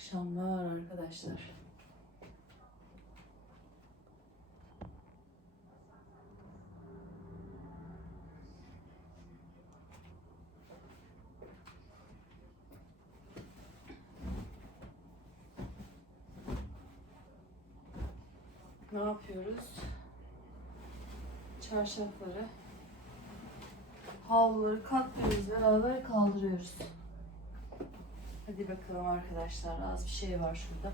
akşamlar arkadaşlar. Ne yapıyoruz? Çarşafları, havluları katlıyoruz, beraber kaldırıyoruz. Hadi bakalım arkadaşlar. Az bir şey var şurada.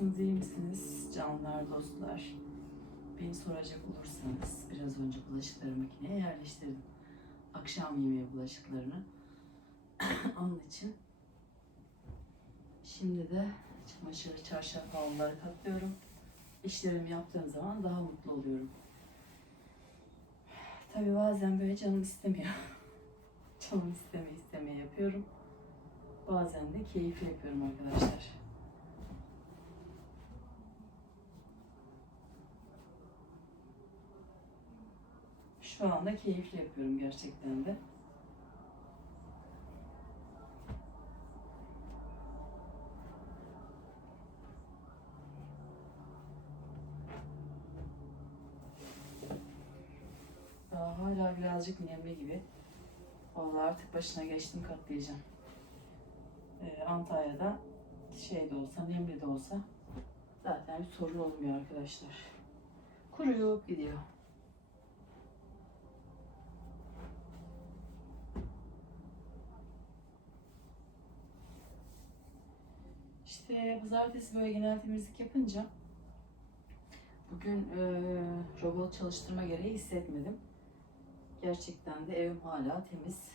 Nasılsınız, iyi misiniz canlar, dostlar? Beni soracak olursanız biraz önce bulaşıkları makineye yerleştirdim. Akşam yemeği bulaşıklarını. Onun için şimdi de çamaşır, çarşaf havluları katlıyorum. İşlerimi yaptığım zaman daha mutlu oluyorum. Tabii bazen böyle canım istemiyor. canım istemeye istemeye yapıyorum. Bazen de keyifli yapıyorum arkadaşlar. Şu anda keyifli yapıyorum gerçekten de. Daha hala birazcık nemli gibi. Vallahi artık başına geçtim katlayacağım. Ee, Antalya'da şey de olsa, nemli de olsa zaten bir sorun olmuyor arkadaşlar. Kuruyup gidiyor. İşte pazartesi böyle genel temizlik yapınca bugün e, robot çalıştırma gereği hissetmedim. Gerçekten de evim hala temiz.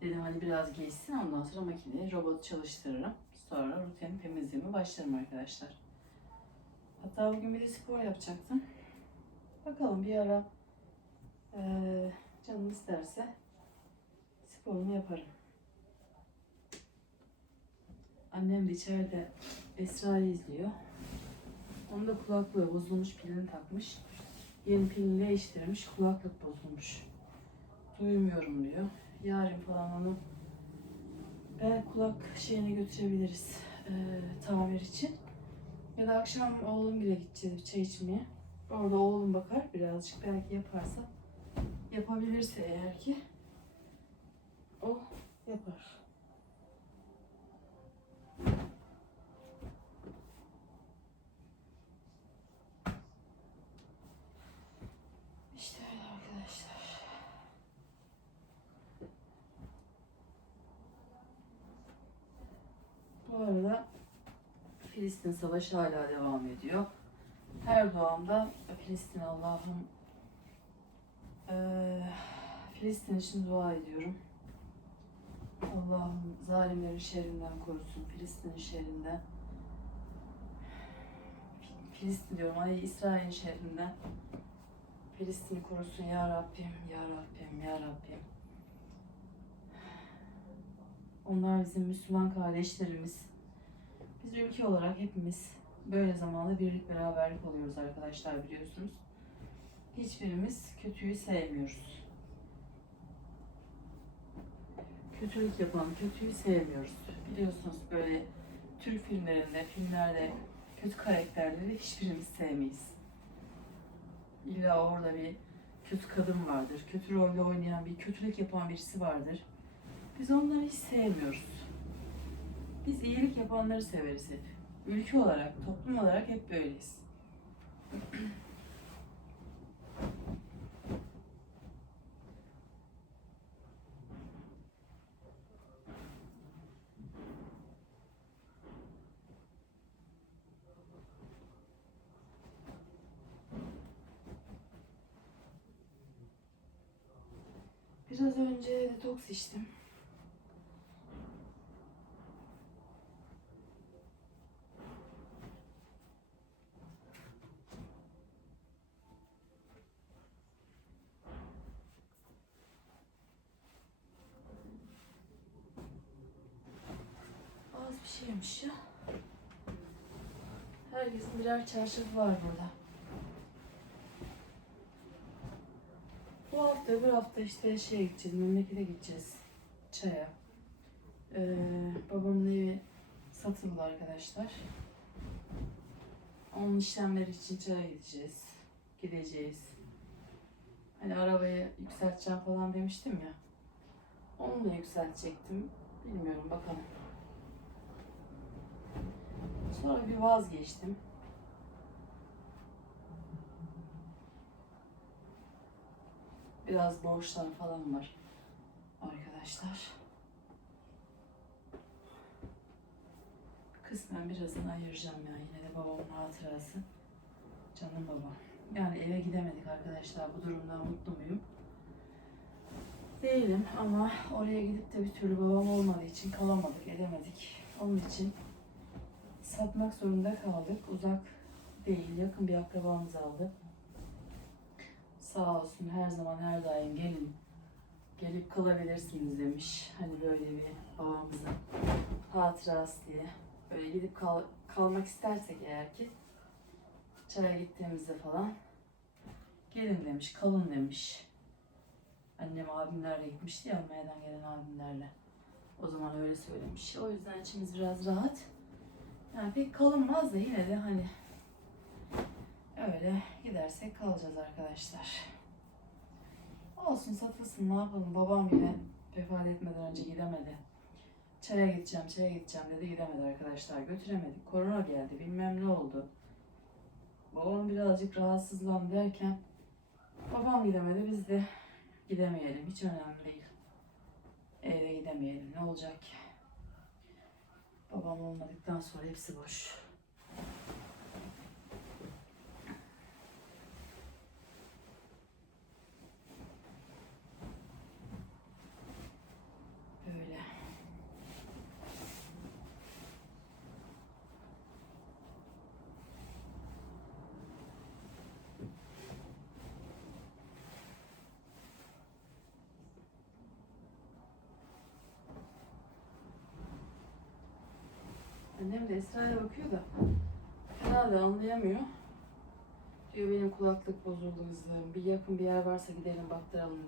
Dedim hani biraz geçsin ondan sonra makineyi robot çalıştırırım. Sonra rutin temizliğime başlarım arkadaşlar. Hatta bugün bir de spor yapacaktım. Bakalım bir ara e, canım isterse sporumu yaparım. Annem de içeride Esra'yı izliyor. Onun da kulaklığı bozulmuş pilini takmış. Yeni pilini değiştirmiş, kulaklık bozulmuş. Duymuyorum diyor. Yarın falan onu e, kulak şeyine götürebiliriz e, tamir için. Ya da akşam oğlum bile gideceğiz çay içmeye. Orada oğlum bakar birazcık belki yaparsa. Yapabilirse eğer ki o yapar. İşte öyle arkadaşlar. Bu arada Filistin savaşı hala devam ediyor. Her duamda Filistin Allah'ım eee, Filistin için dua ediyorum. Allah'ım zalimlerin şerrinden korusun, Filistin'in şerrinden. Filistin diyorum, ay İsrail'in şerrinden. Filistin'i korusun ya Rabbim, ya Rabbim, ya Rabbim. Onlar bizim Müslüman kardeşlerimiz. Biz ülke olarak hepimiz böyle zamanda birlik beraberlik oluyoruz arkadaşlar biliyorsunuz. Hiçbirimiz kötüyü sevmiyoruz. Kötülük yapan kötüyü sevmiyoruz. Biliyorsunuz böyle Türk filmlerinde, filmlerde kötü karakterleri hiçbirimiz sevmeyiz. İlla orada bir kötü kadın vardır. Kötü rolde oynayan bir kötülük yapan birisi vardır. Biz onları hiç sevmiyoruz. Biz iyilik yapanları severiz hep. Ülke olarak, toplum olarak hep böyleyiz. Biraz önce detoks içtim. Birer çarşafı var burada. Bu hafta öbür hafta işte şeye gideceğiz, memlekete gideceğiz. Çaya. Ee, babamın evi satıldı arkadaşlar. Onun işlemleri için çaya gideceğiz. Gideceğiz. Hani arabayı yükselteceğim falan demiştim ya. Onu da yükseltecektim. Bilmiyorum bakalım. Sonra bir vazgeçtim. Biraz borçlar falan var arkadaşlar. Kısmen birazını ayıracağım ya yine de babamın hatırası. Canım babam. Yani eve gidemedik arkadaşlar. Bu durumdan mutlu muyum? Değilim ama oraya gidip de bir türlü babam olmadığı için kalamadık, edemedik. Onun için satmak zorunda kaldık. Uzak değil, yakın bir akrabamız aldı. Sağ olsun her zaman her daim gelin. Gelip kalabilirsiniz demiş. Hani böyle bir babamızın hatırası diye. Böyle gidip kal- kalmak istersek eğer ki çaya gittiğimizde falan gelin demiş, kalın demiş. Annem abimlerle gitmişti ya Almanya'dan gelen abimlerle. O zaman öyle söylemiş. O yüzden içimiz biraz rahat. Yani pek kalınmaz da yine de hani öyle gidersek kalacağız arkadaşlar. Olsun satılsın ne yapalım. Babam bile vefat etmeden önce gidemedi. Çaya gideceğim, çaya gideceğim dedi gidemedi arkadaşlar. Götüremedik. Korona geldi bilmem ne oldu. Babam birazcık rahatsızlandı derken babam gidemedi biz de gidemeyelim. Hiç önemli değil. Eve gidemeyelim. Ne olacak ki? Babam olmadıktan sonra hepsi boş. Böyle. Annem de Esra'ya bakıyor da herhalde anlayamıyor. Diyor benim kulaklık bozuldu kızım. Bir yakın bir yer varsa gidelim baktıralım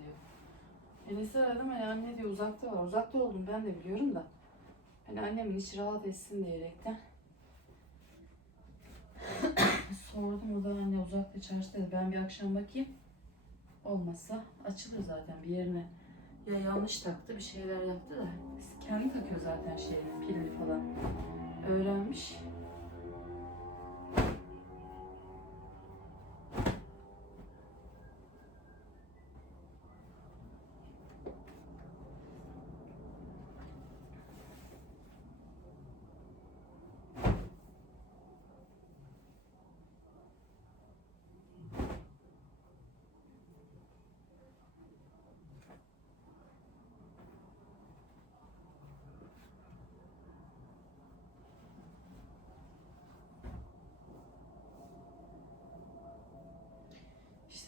diyor. Esra aradım hani anne diyor uzakta var. Uzakta oldum ben de biliyorum da. Hani annemin içi rahat etsin diyerekten. Sordum o da anne uzakta çarşıda dedi. Ben bir akşam bakayım. Olmazsa açılır zaten bir yerine. Ya yanlış taktı bir şeyler yaptı da. Kendi takıyor zaten şeyini pilini falan öğrenmiş.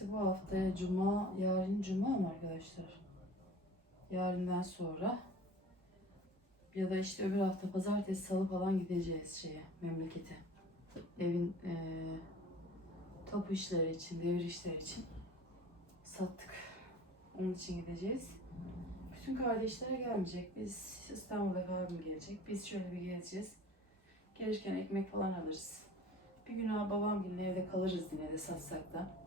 İşte bu haftaya cuma, yarın cuma mı arkadaşlar? Yarından sonra ya da işte öbür hafta pazartesi salı falan gideceğiz şeye memlekete. Evin eee tapu işleri için, devir işleri için sattık. Onun için gideceğiz. Bütün kardeşler gelmeyecek. Biz İstanbul'da abim gelecek. Biz şöyle bir gezeceğiz. Gelirken ekmek falan alırız. Bir gün babam günün evde kalırız yine de satsak da.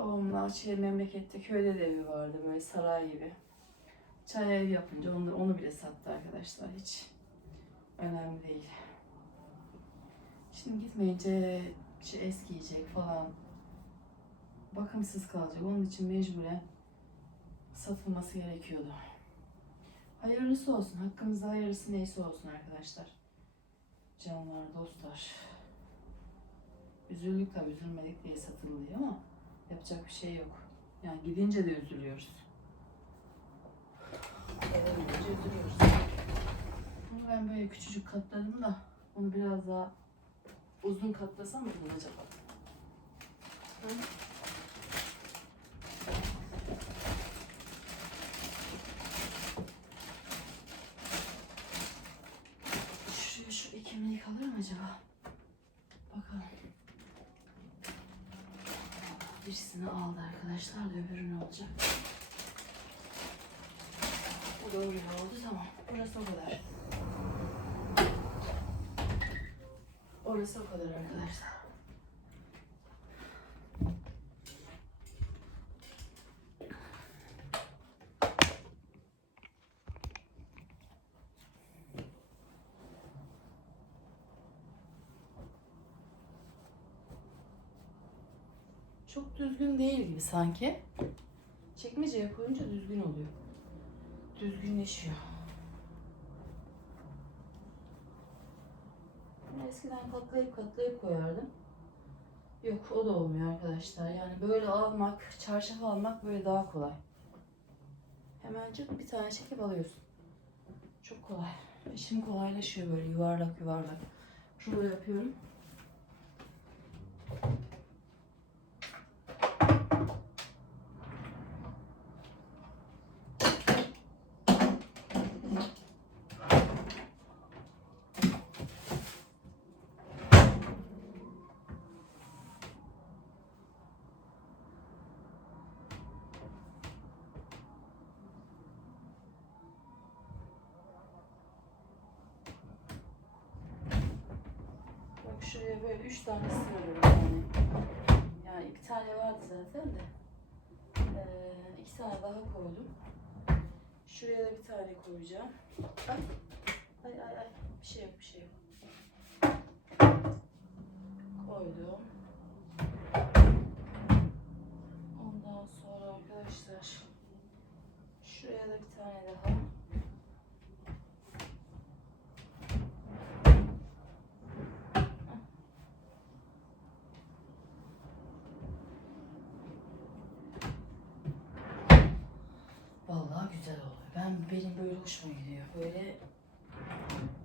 Babamın şey memlekette köyde de evi vardı böyle saray gibi. Çay ev yapınca onu, onu bile sattı arkadaşlar hiç. Önemli değil. Şimdi gitmeyince şey eskiyecek falan. Bakımsız kalacak. Onun için mecburen satılması gerekiyordu. Hayırlısı olsun. Hakkımızda hayırlısı neyse olsun arkadaşlar. Canlar, dostlar. Üzüldük tabii üzülmedik diye satıldı ama Yapacak bir şey yok. Yani gidince de üzülüyoruz. Eve gidince üzülüyoruz. Bunu ben böyle küçücük katladım da bunu biraz daha uzun katlasam mı olur acaba? Hı? Şuraya şu ekmeği kalır mı acaba? Birisini aldı arkadaşlar da öbürü ne olacak? Bu doğru oldu tamam. Burası o kadar. Orası o kadar arkadaşlar. Çok düzgün değil gibi sanki. Çekmeceye koyunca düzgün oluyor. Düzgünleşiyor. Eskiden katlayıp katlayıp koyardım. Yok o da olmuyor arkadaşlar. Yani böyle almak, çarşaf almak böyle daha kolay. Hemencik bir tane çekip alıyorsun. Çok kolay. İşim kolaylaşıyor böyle yuvarlak yuvarlak. Şurada yapıyorum. Şuraya böyle üç tane sığarıyorum yani. Yani bir tane vardı zaten de. Ee, iki tane daha koydum. Şuraya da bir tane koyacağım. Ay, ay, ay. Bir şey yok, bir şey yok. Koydum. Ondan sonra arkadaşlar şuraya da bir tane daha. Vallahi güzel oluyor. Ben benim böyle hoşuma gidiyor. Böyle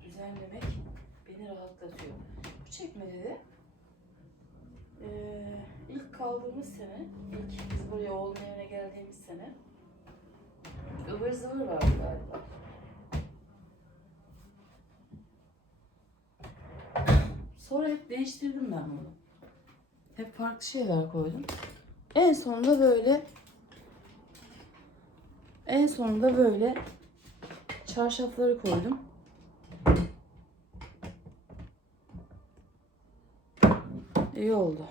düzenlemek beni rahatlatıyor. Bu çekmecede eee ilk kaldığımız sene, ilk biz buraya oğlum evine geldiğimiz sene ıvır zıvır vardı galiba. Sonra hep değiştirdim ben bunu. Hep farklı şeyler koydum. En sonunda böyle en sonunda böyle çarşafları koydum. İyi oldu.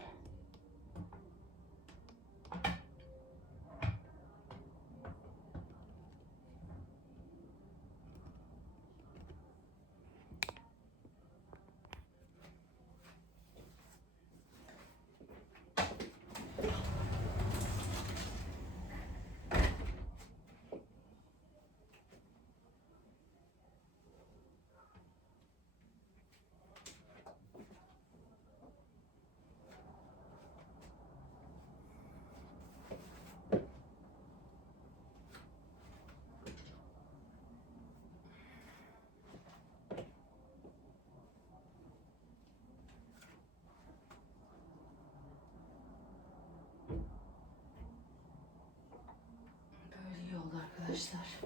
Böyle iyi oldu arkadaşlar.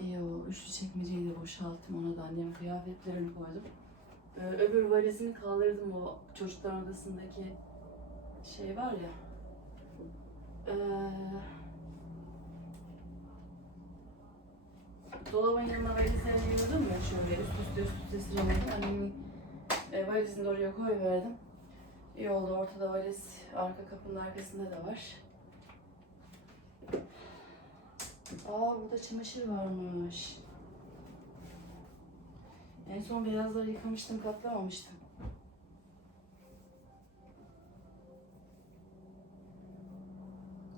İyi o üçlü çekmeceyi de boşalttım. Ona da annemin kıyafetlerini koydum. Ee, öbür valizini kaldırdım o çocuklar odasındaki şey var ya. Ee, dolabın yanına valizlerini yığdım ya şöyle üst üste üst üste sıraladım. Annemin e, valizini de oraya koyuverdim. İyi oldu ortada valiz arka kapının arkasında da var. Aa burada çamaşır varmış. En son beyazları yıkamıştım, katlamamıştım.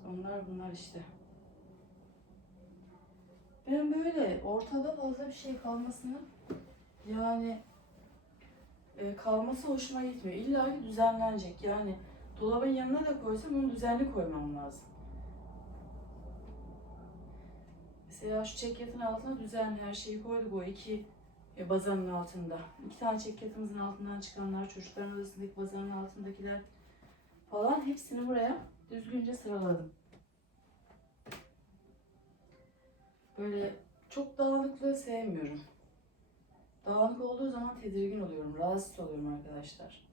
Onlar bunlar işte. Ben böyle ortada fazla bir şey kalmasını yani e, kalması hoşuma gitmiyor. İlla ki düzenlenecek. Yani dolabın yanına da koysam onu düzenli koymam lazım. Mesela şu çekyetin altına düzenli her şeyi koyduk o iki e, bazanın altında. İki tane çekyetimizin altından çıkanlar, çocukların odasındaki bazanın altındakiler falan hepsini buraya düzgünce sıraladım. Böyle çok dağınıklığı sevmiyorum. Dağınık olduğu zaman tedirgin oluyorum, rahatsız oluyorum arkadaşlar.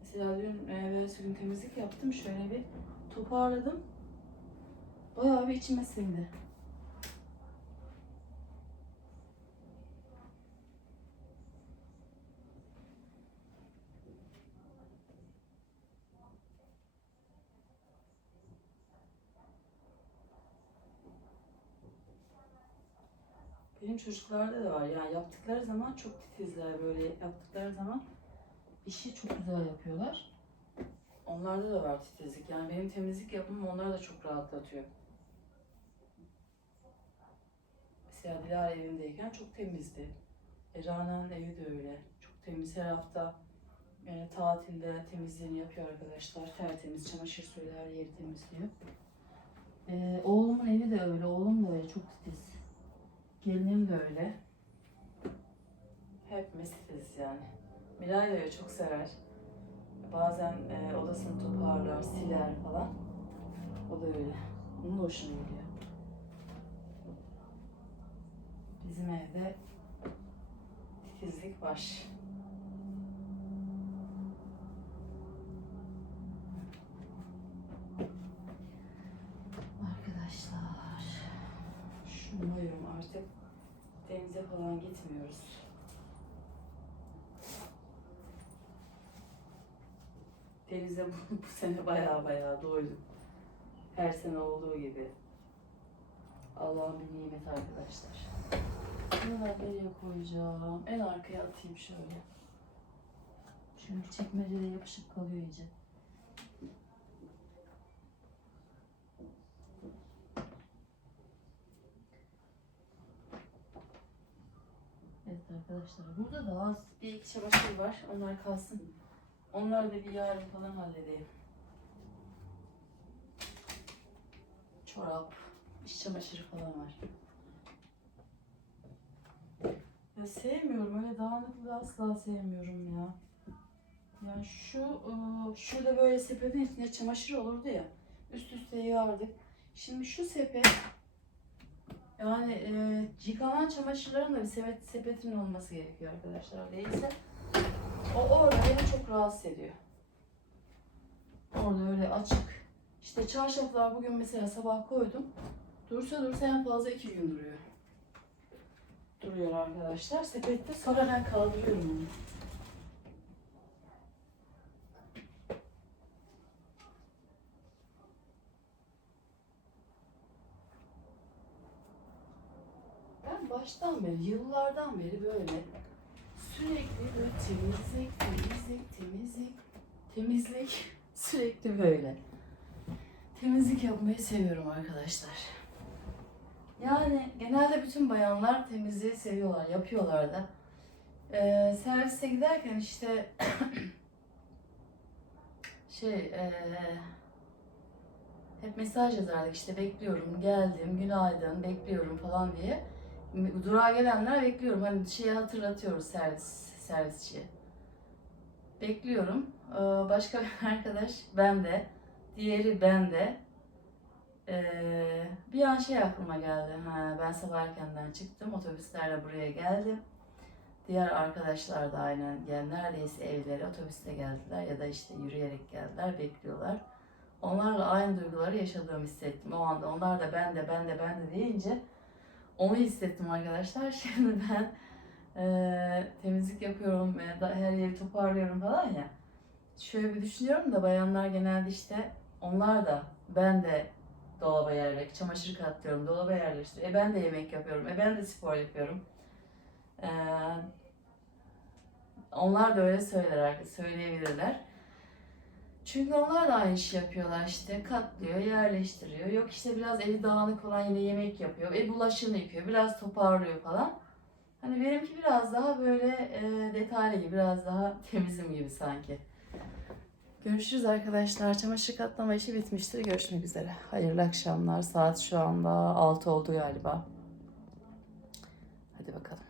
Mesela dün evvelsi gün temizlik yaptım. Şöyle bir toparladım. Bayağı bir içime sindi. Benim çocuklarda da var. Yani yaptıkları zaman çok titizler böyle yaptıkları zaman işi çok güzel yapıyorlar. Onlarda da var titizlik. Yani benim temizlik yapımım onları da çok rahatlatıyor. Mesela Dilara evindeyken çok temizdi. E, Rana'nın evi de öyle. Çok temiz. Her hafta e, tatilde temizliğini yapıyor arkadaşlar. Tertemiz. Çamaşır suyuyla her yeri temizliyor. E, oğlumun evi de öyle. Oğlum da öyle. Çok titiz. Gelinim de öyle. Hepimiz titiz yani. Miray da çok sever. Bazen e, odasını toparlar, siler falan. O da öyle. Onun da hoşuna gidiyor. Bizim evde titizlik var. Arkadaşlar, şunlayım artık denize falan gitmiyoruz. Denize bu, bu sene baya baya doydum. Her sene olduğu gibi. Allah'ın bir nimet arkadaşlar. Bunu nereye koyacağım? En arkaya atayım şöyle. Çünkü çekmecede yapışıp kalıyor iyice. Arkadaşlar burada da az bir iki çamaşır var. Onlar kalsın. Onları da bir yarın falan halledeyim. Çorap, iş çamaşırı falan var. Ya sevmiyorum öyle dağınıklığı asla sevmiyorum ya. Yani şu ıı, şurada böyle sepetin içinde çamaşır olurdu ya. Üst üste yığardık. Şimdi şu sepet yani e, yıkanan çamaşırların da bir sepet, sepetin olması gerekiyor arkadaşlar. Değilse o orada beni çok rahatsız ediyor. Orada öyle açık. İşte çarşaflar bugün mesela sabah koydum. Dursa dursa en fazla iki gün duruyor. Duruyor arkadaşlar. Sepette sonra ben kaldırıyorum onu. Ben baştan beri, yıllardan beri böyle sürekli böyle temizlik, temizlik, temizlik, temizlik sürekli böyle. Temizlik yapmayı seviyorum arkadaşlar. Yani genelde bütün bayanlar temizliği seviyorlar, yapıyorlar da. Ee, servise giderken işte şey ee, hep mesaj yazardık işte bekliyorum, geldim, günaydın, bekliyorum falan diye. Durağa gelenler bekliyorum. Hani şeyi hatırlatıyoruz servis servisçiye. Bekliyorum. Ee, Başka bir arkadaş ben de. Diğeri ben de. Ee, bir an şey aklıma geldi. Ha, ben sabah erkenden çıktım. Otobüslerle buraya geldim. Diğer arkadaşlar da aynen yani neredeyse evlere otobüste geldiler ya da işte yürüyerek geldiler, bekliyorlar. Onlarla aynı duyguları yaşadığımı hissettim. O anda onlar da ben de ben de ben de deyince onu hissettim arkadaşlar. Şimdi ben eee, temizlik yapıyorum, e, da- her yeri toparlıyorum falan ya. Şöyle bir düşünüyorum da bayanlar genelde işte onlar da ben de dolaba yerleştiriyorum, çamaşır katlıyorum, dolaba yerleştiriyorum. E ben de yemek yapıyorum, e ben de spor yapıyorum. Eee, onlar da öyle söyler, söyleyebilirler. Çünkü onlar da aynı işi yapıyorlar işte. Katlıyor, yerleştiriyor. Yok işte biraz evi dağınık olan yine yemek yapıyor. E bulaşığını yıkıyor, biraz toparlıyor falan. Hani benimki biraz daha böyle e, detaylı gibi, biraz daha temizim gibi sanki. Görüşürüz arkadaşlar. Çamaşır katlama işi bitmiştir. Görüşmek üzere. Hayırlı akşamlar. Saat şu anda 6 oldu galiba. Hadi bakalım.